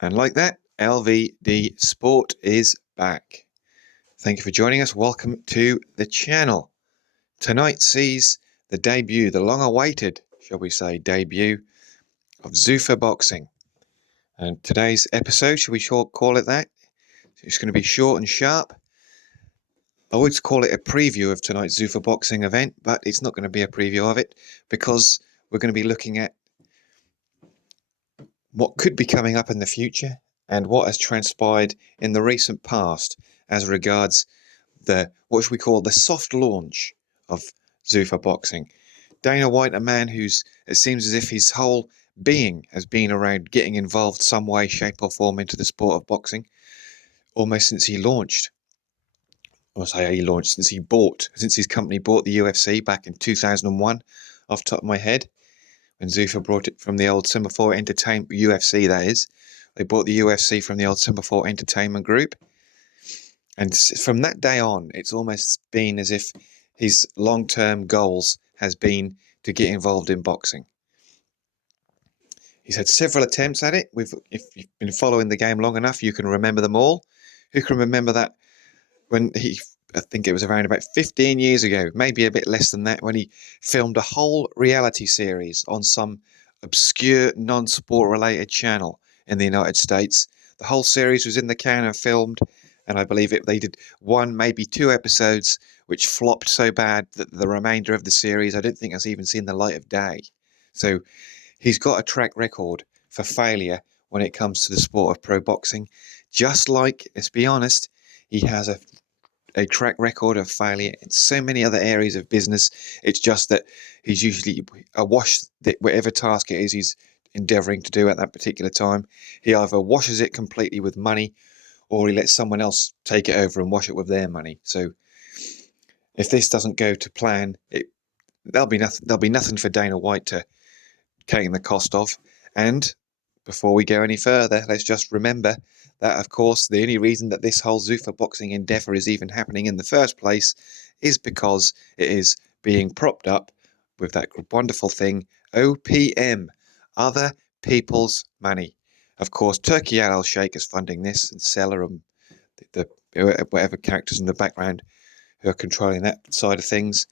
And like that, LVD Sport is back. Thank you for joining us. Welcome to the channel. Tonight sees the debut, the long-awaited, shall we say, debut of Zuffa Boxing. And today's episode, shall we call it that? It's going to be short and sharp. I would call it a preview of tonight's Zuffa Boxing event, but it's not going to be a preview of it because we're going to be looking at what could be coming up in the future and what has transpired in the recent past as regards what should we call the soft launch of Zuffa Boxing. Dana White, a man it seems as if his whole being has been around getting involved some way, shape or form into the sport of boxing, almost since he launched. Since his company bought the UFC back in 2001, off the top of my head, when Zuffa brought it from the old Semaphore Entertainment, UFC that is. They bought the UFC from the old Semaphore Entertainment Group. And from that day on, it's almost been as if his long-term goals has been to get involved in boxing. He's had several attempts at it. If you've been following the game long enough, you can remember them all. Who can remember that I think it was around about 15 years ago, maybe a bit less than that, when he filmed a whole reality series on some obscure non-sport related channel in the United States. The whole series was in the can and filmed, and I believe they did one, maybe two episodes, which flopped so bad that the remainder of the series, I don't think has even seen the light of day. So he's got a track record for failure when it comes to the sport of pro boxing. Just like, let's be honest, he has a track record of failure in so many other areas of business. It's just that he's usually awash whatever task it is he's endeavouring to do at that particular time. He either washes it completely with money, or he lets someone else take it over and wash it with their money. So if this doesn't go to plan, there'll be nothing for Dana White to take the cost of. And before we go any further, let's just remember that, of course, the only reason that this whole Zuffa boxing endeavour is even happening in the first place is because it is being propped up with that wonderful thing, OPM, other people's money. Of course, Turkey Al Sheikh is funding this, and Seller and the whatever characters in the background who are controlling that side of things.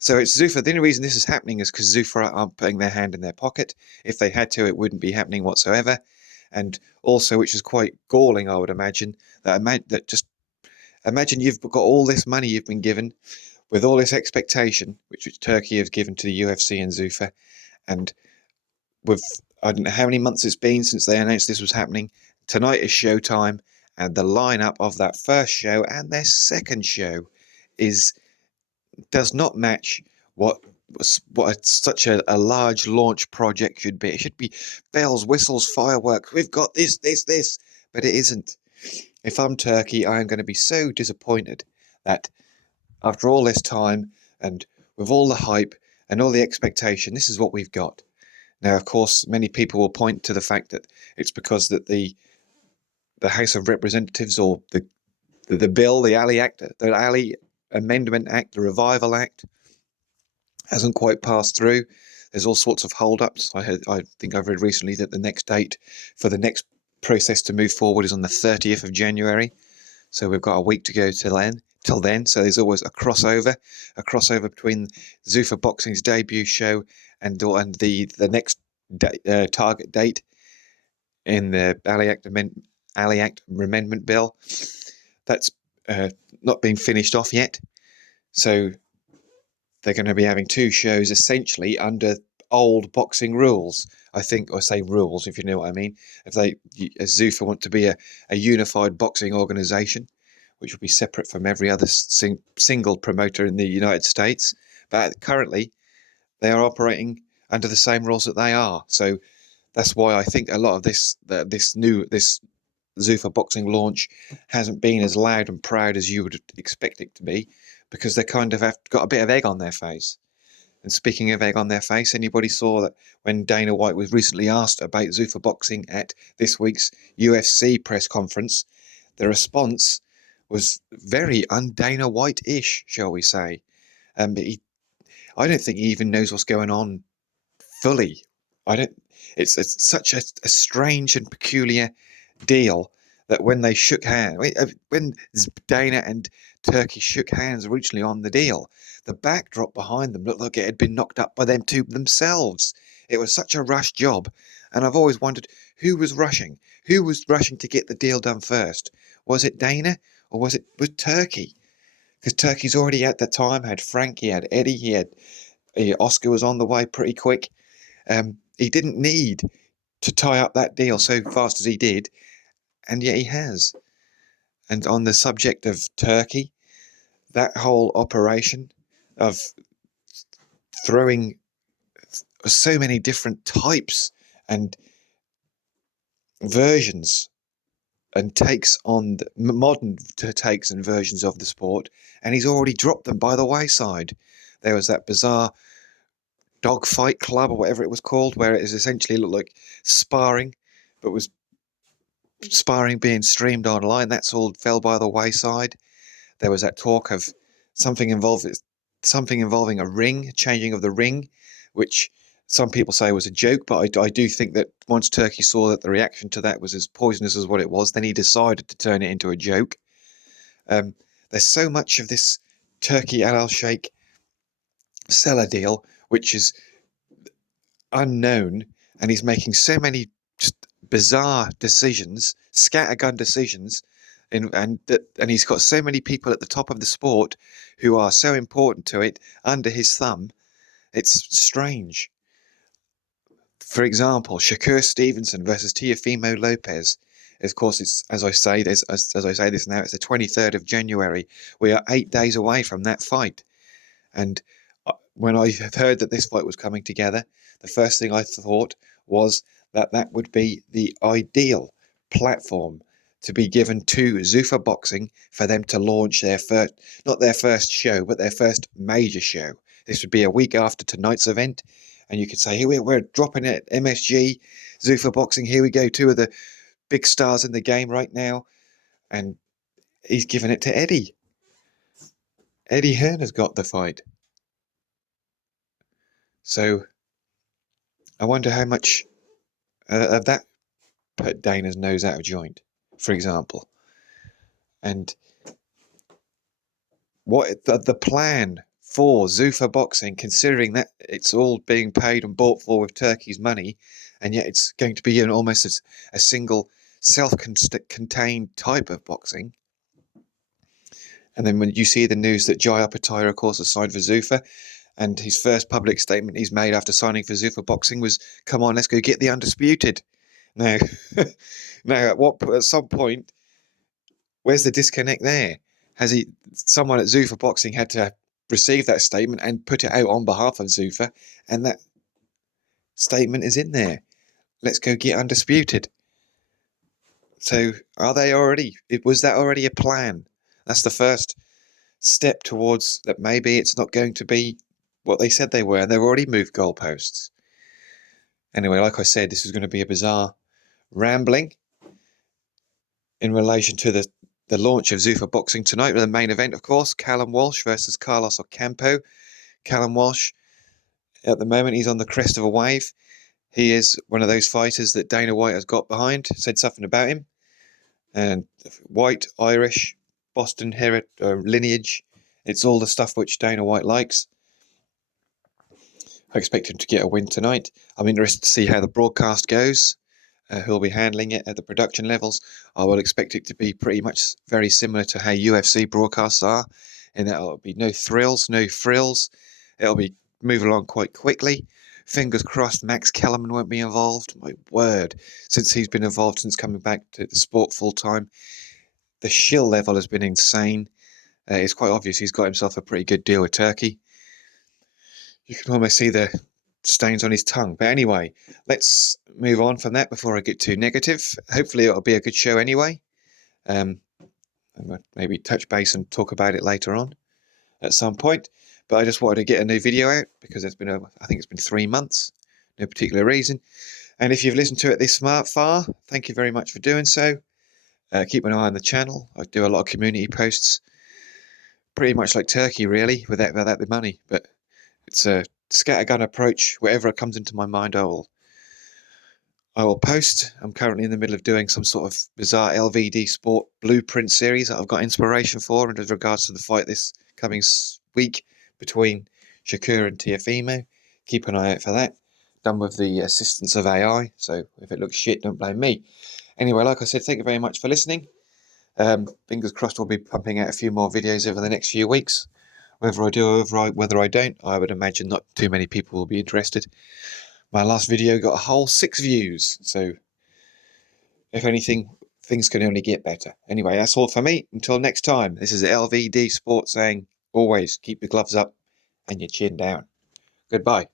So it's Zuffa. The only reason this is happening is because Zuffa aren't putting their hand in their pocket. If they had to, it wouldn't be happening whatsoever. And also, which is quite galling, I would imagine, imagine you've got all this money you've been given with all this expectation, which Turkey has given to the UFC and Zuffa, and with I don't know how many months it's been since they announced this was happening. Tonight is showtime, and the lineup of that first show and their second show does not match what such a large launch project should be. It should be bells, whistles, fireworks. We've got this, but it isn't. If I'm Turkey, I am going to be so disappointed that after all this time and with all the hype and all the expectation, this is what we've got. Now, of course, many people will point to the fact that it's because that the House of Representatives, or the bill, the Ali Act, the Ali Amendment Act, the Revival Act, hasn't quite passed through. There's all sorts of hold-ups. I think I've read recently that the next date for the next process to move forward is on the 30th of January. So we've got a week to go till then. So there's always a crossover between Zuffa Boxing's debut show and the next target date in the Ali Act Amendment Bill. That's not been finished off yet. So they're going to be having two shows essentially under old boxing rules, I think, or say rules, if you know what I mean. As Zuffa want to be a unified boxing organisation, which will be separate from every other single promoter in the United States. But currently, they are operating under the same rules that they are. So that's why I think a lot of this Zuffa boxing launch hasn't been as loud and proud as you would expect it to be, because they kind of have got a bit of egg on their face. And speaking of egg on their face, anybody saw that when Dana White was recently asked about Zuffa boxing at this week's UFC press conference, the response was very un-Dana White-ish, shall we say. I don't think he even knows what's going on fully. It's such a strange and peculiar deal that when they shook hands, when Dana and Turkey shook hands originally on the deal, the backdrop behind them looked like it had been knocked up by them two themselves. It was such a rushed job, and I've always wondered who was rushing. Who was rushing to get the deal done first? Was it Dana or was Turkey? Because Turkey's already at the time had Frank, he had Eddie, Oscar was on the way pretty quick. He didn't need to tie up that deal so fast as he did, and yet he has. And on the subject of Turkey, that whole operation of throwing so many different types and versions and takes on the modern takes and versions of the sport, and he's already dropped them by the wayside. There was that bizarre dogfight club or whatever it was called, where it is essentially looked like sparring, but was sparring being streamed online. That's all fell by the wayside. There was that talk of something involving a ring, changing of the ring, which some people say was a joke, but I do think that once Turkey saw that the reaction to that was as poisonous as what it was, then he decided to turn it into a joke. There's so much of this Turkey Al Sheikh seller deal which is unknown, and he's making so many just bizarre decisions, scattergun decisions, and he's got so many people at the top of the sport who are so important to it under his thumb. It's strange. For example, Shakur Stevenson versus Teofimo Lopez. Of course, it's as I say this now. It's the 23rd of January. We are 8 days away from that fight, and when I heard that this fight was coming together, the first thing I thought was that that would be the ideal platform to be given to Zuffa Boxing for them to launch their first, not their first show, but their first major show. This would be a week after tonight's event, and you could say, here we're dropping it at MSG, Zuffa Boxing, here we go, two of the big stars in the game right now, and he's given it to Eddie. Eddie Hearn has got the fight. So I wonder how much of that put Dana's nose out of joint, for example. And what the plan for Zuffa Boxing, considering that it's all being paid and bought for with Turkey's money, and yet it's going to be almost a single self-contained type of boxing. And then when you see the news that Jai Opetaia, of course, has signed for Zuffa, and his first public statement he's made after signing for Zuffa Boxing was, "Come on, let's go get the undisputed." Now, at some point, where's the disconnect there? Has someone at Zuffa Boxing had to receive that statement and put it out on behalf of Zuffa, and that statement is in there. Let's go get undisputed. So was that already a plan? That's the first step towards that maybe it's not going to be what they said they were, and they've already moved goalposts. Anyway, like I said, this is going to be a bizarre rambling in relation to the launch of Zuffa Boxing tonight, with the main event, of course, Callum Walsh versus Carlos Ocampo. Callum Walsh, at the moment, he's on the crest of a wave. He is one of those fighters that Dana White has got behind, said something about him. And white, Irish, Boston lineage. It's all the stuff which Dana White likes. I expect him to get a win tonight. I'm interested to see how the broadcast goes, who'll be handling it at the production levels. I will expect it to be pretty much very similar to how UFC broadcasts are, in that it'll be no thrills, no frills. It'll be moving along quite quickly. Fingers crossed Max Kellerman won't be involved. My word, since he's been involved since coming back to the sport full time, the shill level has been insane. It's quite obvious he's got himself a pretty good deal with Turkey. You can almost see the stains on his tongue. But anyway, let's move on from that before I get too negative. Hopefully it'll be a good show anyway. Maybe touch base and talk about it later on at some point. But I just wanted to get a new video out because I think it's been 3 months. No particular reason. And if you've listened to it this far, thank you very much for doing so. Keep an eye on the channel. I do a lot of community posts. Pretty much like Turkey, really, without the money. But it's a scattergun approach. Whatever comes into my mind, I will post. I'm currently in the middle of doing some sort of bizarre LVD Sport blueprint series that I've got inspiration for with regards to the fight this coming week between Shakur and Teofimo. Keep an eye out for that. Done with the assistance of AI, so if it looks shit, don't blame me. Anyway, like I said, thank you very much for listening. Fingers crossed we'll be pumping out a few more videos over the next few weeks. Whether I do or whether I don't, I would imagine not too many people will be interested. My last video got a whole 6 views, so if anything, things can only get better. Anyway, that's all for me. Until next time, this is LVD Sport saying, always keep your gloves up and your chin down. Goodbye.